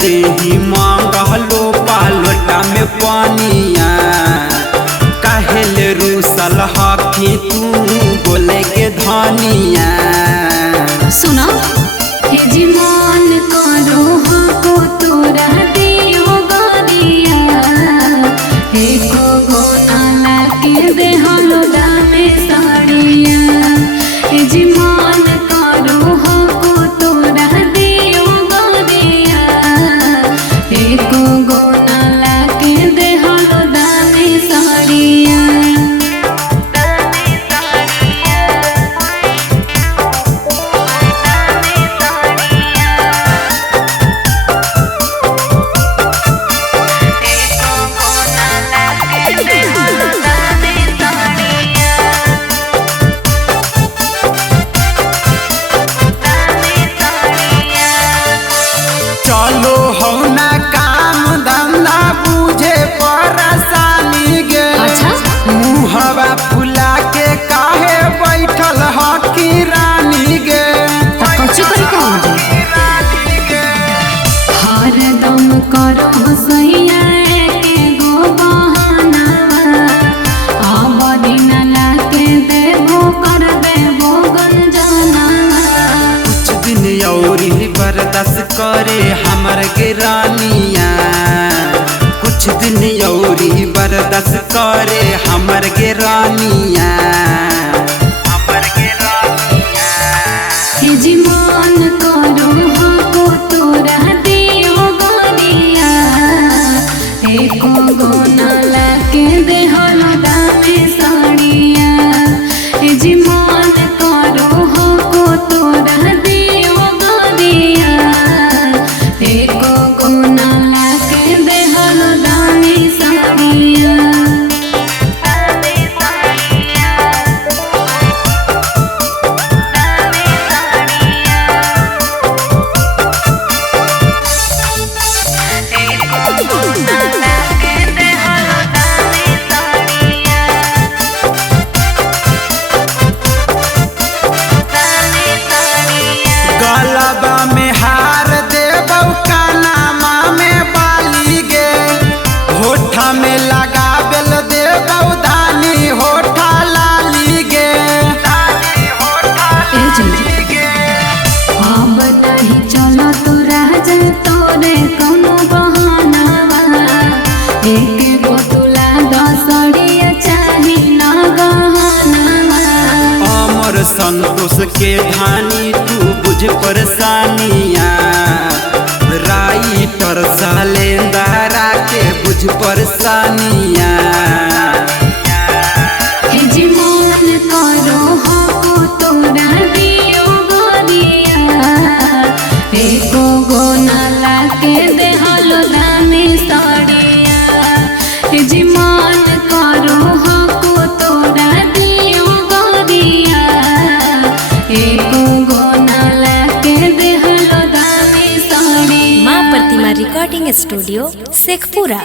देही मांगलो पालोटा में पानिया काहेल रूसल हकी तू बोले के धनिया। सुना जी मान करो को तोरा दियो गरिया एको गोना लाके दे हलो दामे साड़िया जी मान करो को तोरा दियो गरिया एको गोना लाके दे हलो दामे साड़िया। चलो हो ना काम धंधा बुझे परेशानी गे मुहवा फुला के काहे बैठल हकी रानी गे। हर दम करो सैया के गो बहाना अब दिन लाके देबो कर देबो गन जाना। कुछ दिन औरी बर्दाश्त करे हमर के रानिया कुछ दिन औरी बर्दाश्त करे हमर के रानिया। जी मान करो को तोरा दियो गरिया एको गोना लाके दे हलो दामे साड़िया जी मान करो को तोरा दियो गरिया एको गोना लाके दे हलो दामे साड़िया। गलबा में हार देबौ कानमा में बाली गे होठा में लगाबेल देबौ धानी होठा लाली गे। अब नहीं चलो तो राजा तोरे कौनो बहाना एक गो तुला दसड़िया चाही ना गहना। अमर संतोष के धानी तू बुझ परेशानिया राइटर सालेंदारा के बुझ परेशानिया। जी मान करो को तोरा दियो गरिया एको गोना लाके दे हलो दामे साड़िया जी मान करो को तोरा दियो गरिया एको गोना लाके दे हलो दामे साड़िया। माँ प्रतिमा रिकॉर्डिंग स्टूडियो शेखपुरा।